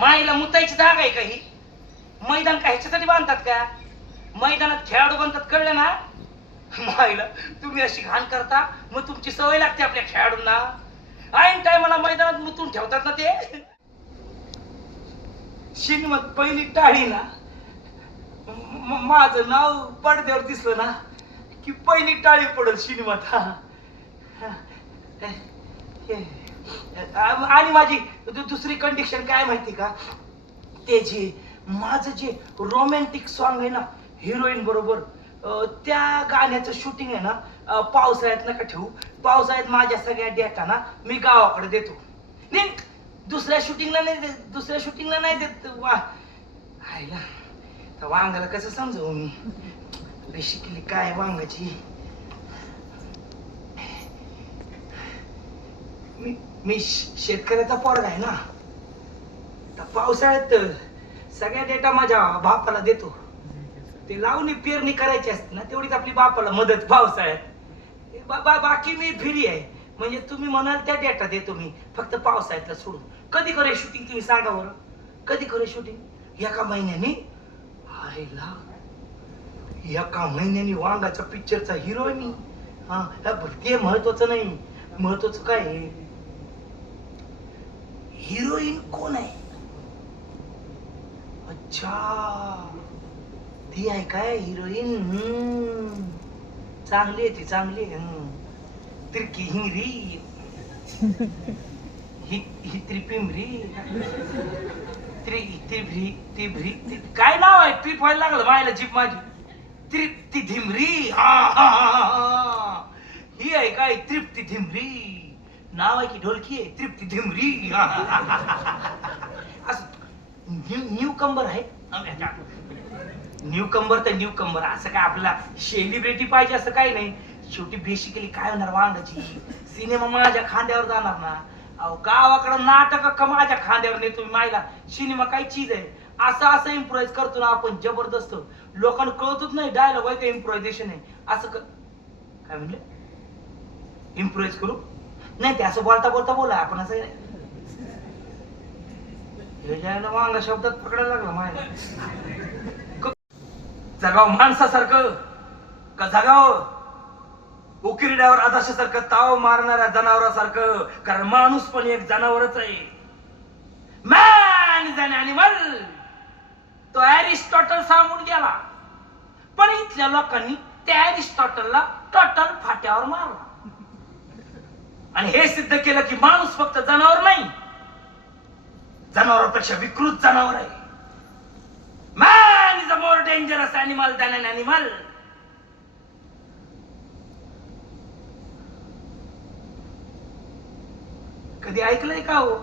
माईला मुतायची जागा आहे का ही? मैदान का ह्याच्यासाठी बांधतात का? मैदानात खेळाडू बांधतात, कळलं ना? माईला तुम्ही अशी घाण करता, मग तुमची सवय लागते आपल्या खेळाडूंना. ऐन टायमाला मैदानात मुतून ठेवतात ना ते. सिनेमात पहिली टाळी ना, माझं नाव पडद्यावर दिसलं ना की पहिली टाळी पडल सिनेमात. आणि माझी दुसरी कंडिशन काय माहिती का? ते जे माझं जे रोमॅन्टिक सॉन्ग आहे ना हिरोईन बरोबर, त्या गाण्याचं शूटिंग आहे ना पावसाळ्यात नका ठेवू. पावसाळ्यात माझ्या सगळ्या डेटा ना मी गावाकडे देतो. नाही दुसऱ्या शूटिंगला नाही देत. हायला तर वांगाला कसं समजवू मी? बेसिकली काय वांगाची, मी शेतकऱ्याचा पोरगा आहे ना. तर पावसाळ्यात सगळ्या डेटा माझ्या बापाला देतो. ते लावणी पेरणी करायची असते ना, तेवढीच आपली बापाला मदत पावसाळ्यात. बाकी मी फ्री आहे. म्हणजे तुम्ही म्हणाल त्या डेटा देतो मी, फक्त पावसाळ्यातला सोडून. कधी करे शूटिंग तुम्ही सांगा बरं? कधी करे शूटिंग? एका महिन्यानी? आईला एका महिन्यानी वांगाच्या पिक्चरचा हिरो आहे मी. हा ते महत्वाचं नाही. महत्वाचं काय आहे, हिरोईन कोण आहे? अच्छा ती आहे काय हिरोईन? चांगली आहे ती, चांगली आहे. तिरकी हिंगरी ही त्रिपिंबरी त्रिभ्री काय नाव आहे? ट्रिप व्हायला लागलं मायला जीप माझी. तृप्ती धिमरी. हा ही आहे काय तृप्ती धिमरी? नाव आहे की ढोलकी आहे? तृप्ती धिमरी. असं न्यू कंबर आहे. न्यू कंबर तर न्यू कंबर, असं काय आपल्याला सेलिब्रिटी पाहिजे असं काही नाही. शेवटी बेसिकली काय होणार, वांगाची सिनेमा माझ्या खांद्यावर जाणार ना. अहो गावाकडं नाटक अख्खा माझ्या खांद्यावर नेतो मी. मायला सिनेमा काय चीज आहे. असं इम्प्रोवाइज करतो ना आपण जबरदस्त. लोकांना कळतच नाही डायलॉग आहे का इम्प्रोव्हायझेशन आहे. असं काय म्हणले? इम्प्रोवाइज करू? नाही ते असं बोलता बोलता बोला आपण. असं वांगा शब्दात पकडायला लागला मायला. जगाव माणसासारखं का जगाव उकिरड्यावर आदाशासारखं ताव मारणाऱ्या जनावरासारखं? कारण माणूस पण एक जनावरच आहे. Man is an animal. तो ॲरिस्टॉटल सांगून गेला, पण इथल्या लोकांनी त्या ॲरिस्टॉटलला टोटल फाट्यावर मारला. आणि हे सिद्ध केलं की माणूस फक्त जनावर नाही, जनावरांपेक्षा विकृत जनावर आहे. Man is a more dangerous animal than an animal. कधी ऐकलंय का हो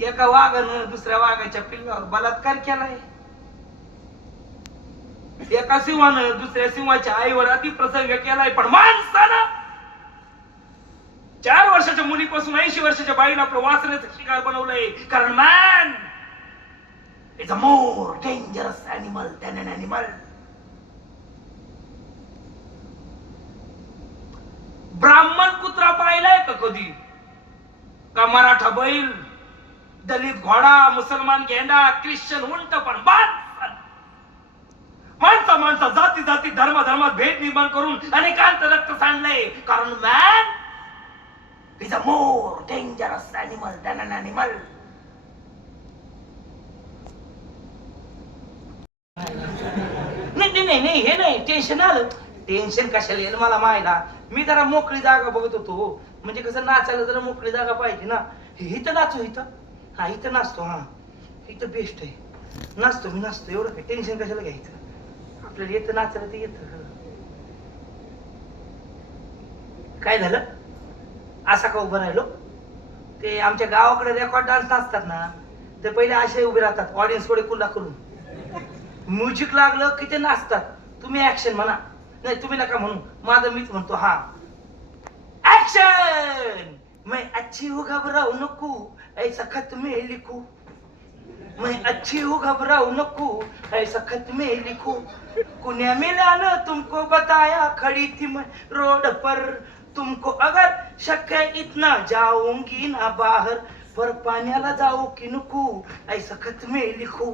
एका वाघानं दुसऱ्या वाघाच्या पिल्लावर बलात्कार केलाय? एका सिंहानं दुसऱ्या सिंहाच्या आईवर अतिप्रसंग केलाय? पण माणसानं 4 वर्षाच्या मुलीपासून 80 वर्षाच्या बाईला आपलं वासनेचं शिकार बनवलंय. कारण man is a more dangerous animal than an animal. ब्राह्मण कुत्रा पाहिलाय का कधी? का मराठा बैल, दलित घोडा, मुसलमान गेंडा, ख्रिश्चन उंट? पण माणसा जाती जाती धर्मात भेद निर्माण करून अनेकांचं रक्त सांडलंय. कारण man is a more dangerous animal than an animal. नाही हे नाही टेन्शन आलं. टेन्शन कशाला येईल मला मायला. मी जरा मोकळी जागा बघत होतो. म्हणजे कसं नाचायला जरा मोकळी जागा पाहिजे ना. इथं नाचू, इथं. हा इथं नाचतो. हा इथं बेस्ट आहे. नाचतो मी, नाचतो. एवढं काय टेन्शन कशाला घ्यायचं? आपल्याला येतं नाचायला, ते येतं. काय झालं असा का उभं राहिलो? ते आमच्या गावाकडे रेकॉर्ड डान्स नाचतात ना, ते पहिले असे उभे राहतात ऑडियन्स कडे कुल्ला करून. म्युझिक लागलं की ते नाचतात. तुम्ही ऍक्शन म्हणा. नाही तुम्ही नका म्हणू, माझं मीच म्हणतो. हा ऍक्शन. मैं अच्छी हूँ घबराऊ नको, ऐसा खत में लिखू. मैं अच्छी हूँ घबराऊ नको, ऐसा खत में लिखू. कुन्या मिला न तुमको बताया, खड़ी थी मैं रोड पर. तुमको अगर शक है इतना जाऊंगी ना बाहर. पर पाण्याला जाऊ की नको ऐसा खत में लिखू